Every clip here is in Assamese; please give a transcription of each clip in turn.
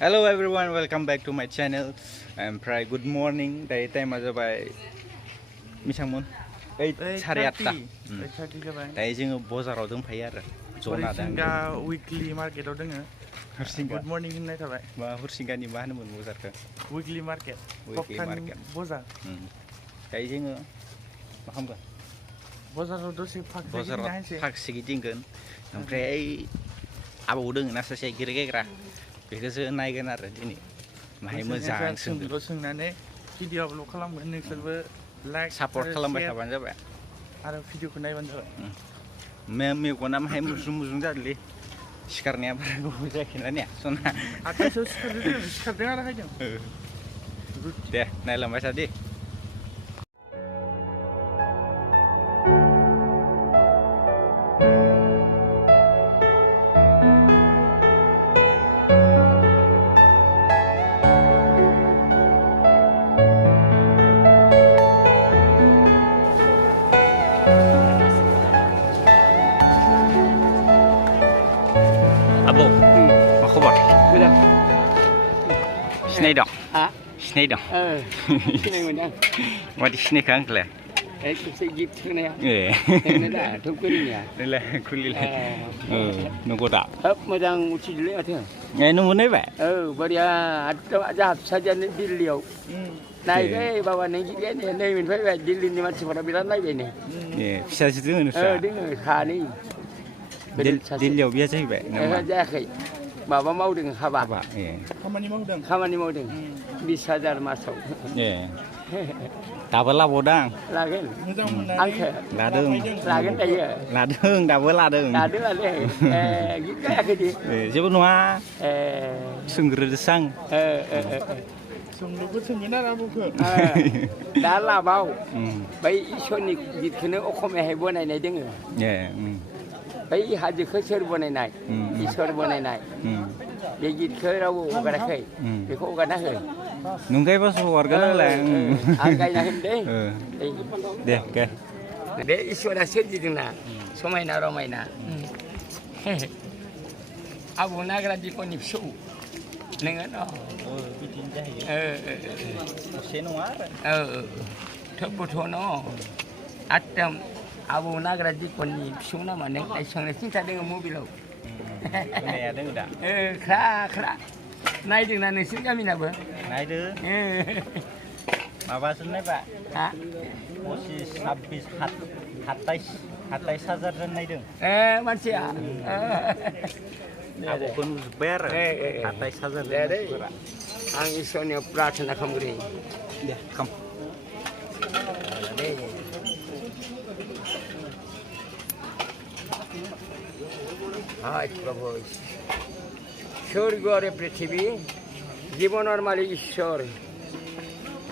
Hello everyone, welcome back to my channel. ओमफ्राय good morning. दायो टाइमा जाबाय बेसेबांमोन 8:30 दायो जोङो बाजाराव दंफायो आरो जना हरसिंगा उइकलि मार्केटाव दोङो गुड मर्निं होननाय थाबाय मा हरसिंगानि मा होनोमोन बाजारखौ उइकलि मार्केट बाजार दायो जोङो मा खालामगोन बाजाराव दसे फागसे गिदिंगोन ओमफ्राय आबौ दोङो ना सासे गेलेग्रा बेखौसो नायगोन आरो दिनै माहाय मोजां सोंनानै भिडिअ आपल'ड खालामगोन नोंसोरबो लाइक सापर्ट खालामबाय थाबानो जाबाय आरो भिडिअखौ नायबानो जाबाय मेगना माहाय मुजुं जादोंलै सिखारनाया बारा गोबाव जायाखैना ने सना आखाइसो सिखारदों आरो हायदों दे नायलांबाय था दे Abwo, मा खबर? मोजां सिनायदों? हा? सिनायदों? सिनाय मोनदों मादि सिनायखो आंखौलाय? खेबसे गिफ्ट होनाया दा धुपगुरिनिया नोंलाय खुलिलाय नंगौ दा? हाब मोजां उथिदोलै माथो नोंबो नायबाय? बरिया जोंहा फिसाजोआनो दिल्लीयाव नायबाय बाबा नों नै मोनफैबाय दिल्लीनि मानसिफोरा बिराद नायबाय नै फिसाजो दोङो नोंस्रा? दोङो सानै दिल्लीयाव बिया जाहैबाय नामा? जायाखै माबा मावदों हाबा खामानि मावदों 20,000 मासाव दाबो लाबावदां लागोन आंखो लागोन दायो लादों दाबो लादों गिफ्ट जायाखै दे जेबो नङा सोंग्रोदोसो आं सोंलुखौ सोंगोन आरो आबौखौ दा लाबाव बै इसोरनि गितखौनो अखमियाहाय बनायनाय दोङो बै हाजोखौ सोर बनायनाय इसोर बनायनाय बे गितखौ रावबो हगाराखै बेखौ हगारना हो नंगायबासो हगारगोन आंलाय आं गायना होन दे गाय बे इसोरा सोरजिदोंना समायना रमायना आबौ नाग्रा दिपनि फिसौ नोङो बिदिनो जाहैयो एसे नङा आरो थेवबोथ' न' एकदम आबौ नाग्रा दिपनि फिसौ नामा नों नायसंनो सिन्था दोङो मबाइलाव होनाया दोङो दा ख्रा ख्रा नायदोंना नोंसोर गामिनाबो नायदो माबासो नायबा 25, 26, 27,000 जन नायदों मानसिया आबौखौ नुजोब्बाय आरो 27,000 मानसिफोरा आं इसोरनियाव प्रार्थना खालामग्रोयो दे खाम हाय प्रभु स्वर्ग और पृथ्वी जीवनर मालिक ईश्वर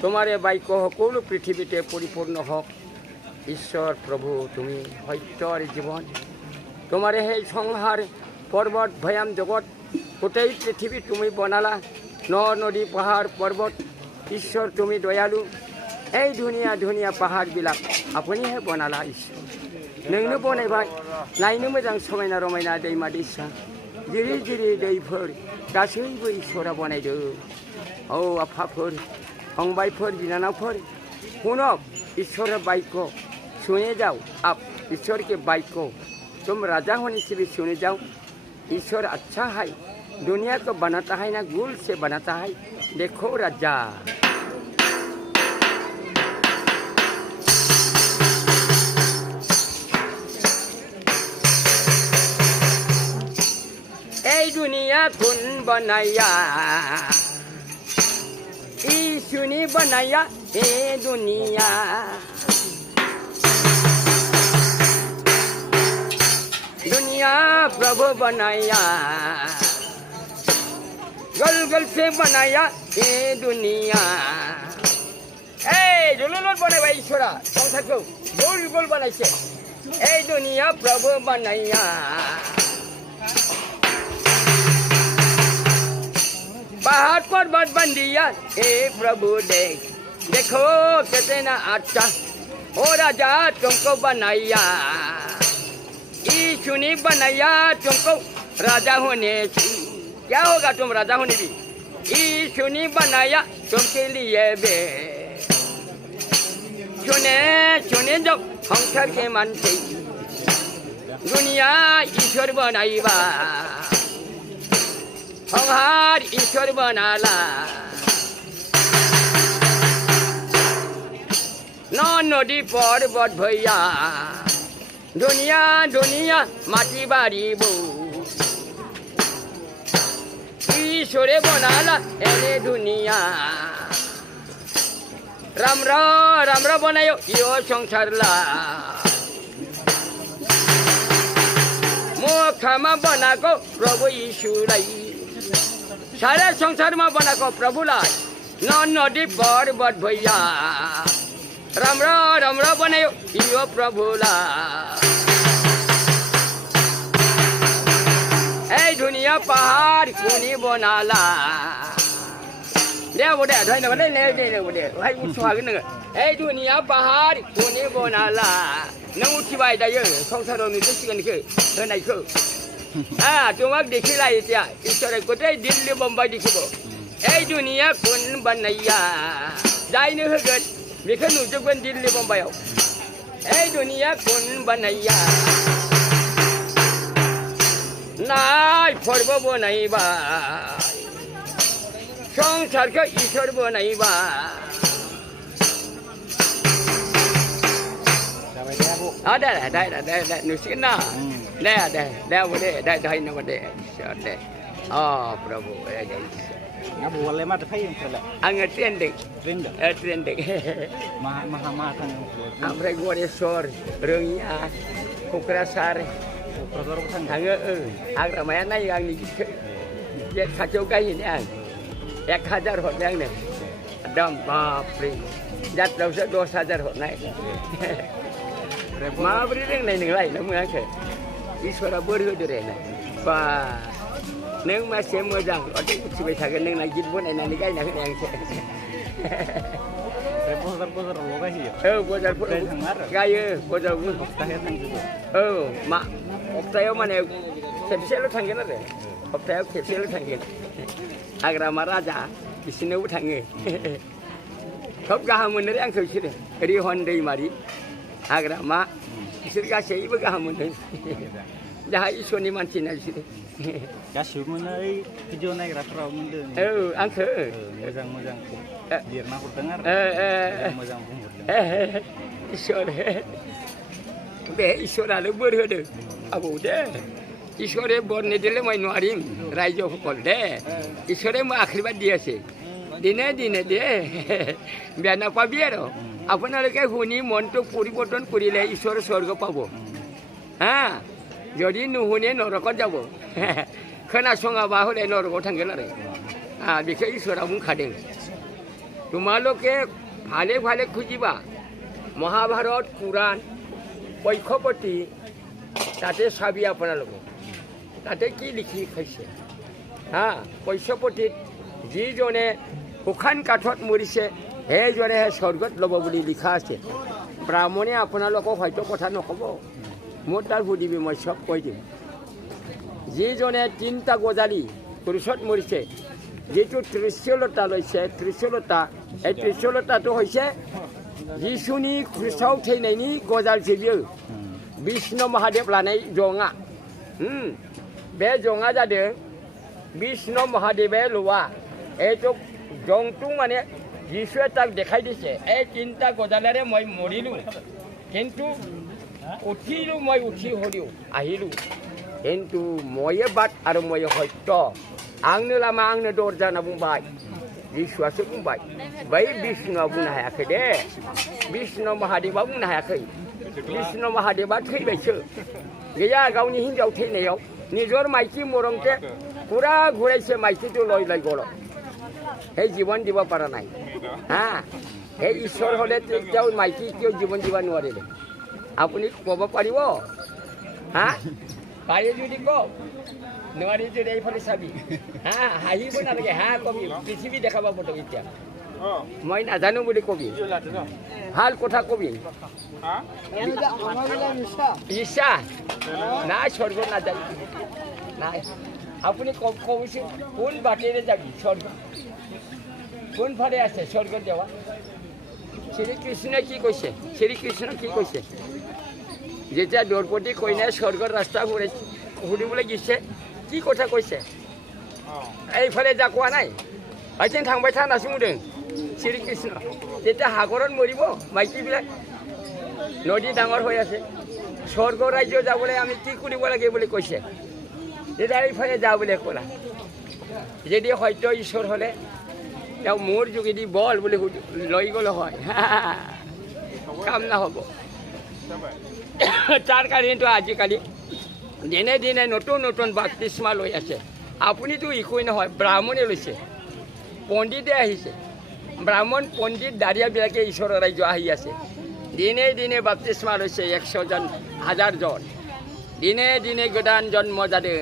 तुम्हारे बाक्য সকল পৃথিবীতে পরিপূর্ণ হোক ঈশ্বর প্রভু তুমি সত্য আর জীবন তোমারে সেই সংসার পর্বত ভয়াম জগত গোটেই পৃথিবী তুমি বনালা নদী পাহাড় পর্বত ঈশ্বর তুমি দয়ালু এই ধুনীয়া ধুনীয়া পাহাড়বিলাক আপুনিহে বনালা ঈশ্বর नोंनो बनायबाय नायनो मोजां समायना रमायना दैमा दैसा जिरि जिरि दैफोर गासैबो इसोरा बनायदों औ आफाफोर फंबायफोर बिनानावफोर सुनक ईश्वर बाक्য सुने जाओ आप ईश्वर के बाक्য तुम राजा होने से भी सुने जाओ ईश्वर अच्छा है दुनिया को बनाता है ना गुल से बनाता है देखो राजा दुनिया कुन बनाया ईशु ने बनाया ए दुनिया दुनिया प्रभु बनाया गल गल से बनाया ए दुनिया गोल बनाया ईश्वरा संसार को गोल गोल बनाइसे ए दुनिया प्रभु बनाया पहाड़ पर्वत बन दिया हे प्रभु देखो कितना अच्छा ओ राजा तुमको बनाया यीशु ने बनाया तुमको राजा होने क्या होगा तुम राजा होने भी यीशु ने बनाया तुमके लिए बे चुने चुने जब संसार के मानसे दुनिया ईश्वर बनाइबा संहार ईश्वर बनाला नदी पर्वत भैया दुनिया दुनिया माटी बारी बो ईश्वरे बनाला एने दुनिया राम्रो बनायो यो संसारला मोखमा बनाको प्रभु यीशुलाई सारा संसारमा बनाको प्रभुलाई नदी पर्वत भैया राम्रो बनायो यो प्रभुलाई ए दुनिया पहाड कुनी बनाला ले बोले धैन भने ले बोले भाइ उठ्वागो नङो ए दुनिया पहाड कुनी बनाला नों उठिबाय दायो संसाराव नुसिगोनखो होनायखौ तुम्हाक देखिलायो त्या ईश्वरे गथाय दिल्ली बम्बाइ देखिबो ए दुनिया कुन बनाया जायनो होगोन बेखौ नुजोबगोन दिल्ली बम्बाइआव ए दुनिया कुन बनाया नाय फोरबो बनायबाय संसारखौ ईश्वर बनायबाय दे नुसिगोन ना दे बोले धन्यबाद दे ईश्वर दे प्रभु Abwo माथो फैयो ओमफ्रायलाय आङो ट्रेनदों माहा थाङो ओमफ्राय गरेस्वर रोङिया क'क्राझार थाङो हाग्रामाया नायो आंनि गेट खाथियाव गायहैनो आं 1000 हरदों आंनो एकदम बापरे जात्रायावसो 10,000 हरनाय माबोरै रोंनाय नोंलाय नों आंखौ ईश्वरा बोर होदो रे बा नों मासे मोजां उथिबाय थागोन नोंना गित बनायनानै गायना होनाय आंसो बजारावल' गायहैयो बजारफोराव गायो बजाराव हप्तायाव माने खेबसेल' थांगोन आरो हप्तायाव खेबसेल' थांगोन हाग्रामा राजा बिसोरनावबो थाङो खोब गाहाम मोनो रे आंखौ बिसोरो रिहन दैमारि हाग्रामा बिसोर गासैबो गाहाम मोनो जाहा इसोरनि मानसिना बिसोरो गासिबो मोनो ओइ भिडिअ नायग्राफोराव मोनदों आंखौ मोजां लिरना हरदों आरो मोजां बुंहरदों ईश्वर बे ईश्वरानो बोर होदों आबौ दे ईश्वरे बर निदिले মই নোৱাৰিম ৰাইজসকল দে ईश्वरे মই আশীৰ্বাদ দি আছে দিনে দে বেয়া নাপাবি আৰু আপোনালোকে শুনি মনটো পৰিৱৰ্তন কৰিলে ঈশ্বৰ স্বৰ্গ পাব হা যদি নুশুনে নৰকত যাব खोनासङाबा हले नरकआव थांगोन आरो बेखौ ईश्वरा बुंखादों তোমালোকে ভালে ভালে খুঁজিবা মহাভাৰত কুৰাণ ঐক্যপতি তাতে চাবি আপোনালোকে তাতে কি লিখি খাইছে ঐক্যপতিত যিজনে শুকান কাঠত মৰিছে সেইজনে স্বৰ্গত ল'ব বুলি লিখা আছে ব্ৰাহ্মণে আপোনালোকক হয়তো কথা নক'ব মোৰ তাৰ সুধিবি মই চব কৈ দিম যিজনে 3টা গজালি ক্ৰুচত মৰিছে যিটো ত্ৰিশূলতা লৈছে ত্ৰিশূলতা এই ত্ৰিশূলতাটো হৈছে যিশুনি ক্ৰুচাव थैनायनि गजालसो बियो বিষ্ণু महादेव लानाय जङा बे जङा जादों বিষ্ণু महादेवे लोवा এইটো জংটো মানে যিশুৱে তাক দেখাই দিছে এই 3টা গজালেৰে মই মৰিলো কিন্তু উঠিলো মই উঠি হৰিও আহিলো কিন্তু ময়ে বাট আৰু ময়ে সত্য आंनो लामा आंनो दरजा होनना बुंबाय जिसुआसो बुंबाय बै बिष्णुआ बुंनो हायाखै दे बिष्णु महादेवा बुंनो हायाखै बिष्णु महादेवा थैबायसो गैया गावनि हिन्जाव थैनायाव निजर माइकी मरंते पुरा घुराइছে माइकीটো লৈ লৈ গ'ল সেই জীৱন দিব পৰা নাই সেই ঈশ্বৰ হ'লে তেওঁ মাইকী কিয় জীৱন দিব নোৱাৰিলে আপুনি ক'ব পাৰিব পাৰে যদি কওক নোৱাৰি যদি এইফালে চাবি হাঁহিব নালাগে কবি পৃথিৱী দেখাব পটক এতিয়া মই নাজানো বুলি কবি ভাল কথা কবি ইচ্ছা নাই স্বৰ্গ নাযায় নাই আপুনি কবচোন কোন বাটেৰে যাবি স্বৰ্গ কোনফালে আছে স্বৰ্গ দেৱা শ্ৰীকৃষ্ণই কি কৈছে শ্ৰীকৃষ্ণ কি কৈছে যেতিয়া দ্ৰৌপদী কইনাই স্বৰ্গৰ ৰাস্তা ঘূৰিবলৈ গৈছে কি কথা কৈছে এইফালে যা কোৱা নাই আইथिং থাंबाय था होननासो बुंदों শ্ৰীকৃষ্ণ যেতিয়া সাগৰত মৰিব মাইকীবিলাক নদী ডাঙৰ হৈ আছে স্বৰ্গ ৰাজ্য যাবলৈ আমি কি কৰিব লাগে বুলি কৈছে তেতিয়া এইফালে যা বুলি ক'লা যদি সত্য ঈশ্বৰ হ'লে তেওঁ মোৰ যোগেদি বল বুলি লৈ গ'লে হয় কাম নহ'ব তাৰ কাৰণেতো আজিকালি দিনে দিনে নতুন নতুন বাপ্তিস্মা লৈ আছে আপুনিতো একোৱেই নহয় ব্ৰাহ্মণে লৈছে পণ্ডিতে আহিছে ব্ৰাহ্মণ পণ্ডিত দাৰিয়াবিলাকে ঈশ্বৰৰ ৰাজ্য আহি আছে দিনে দিনে বাপ্তিস্মা লৈছে 100 জন 1000 জন দিনে দিনে গোদান জন্ম যাদों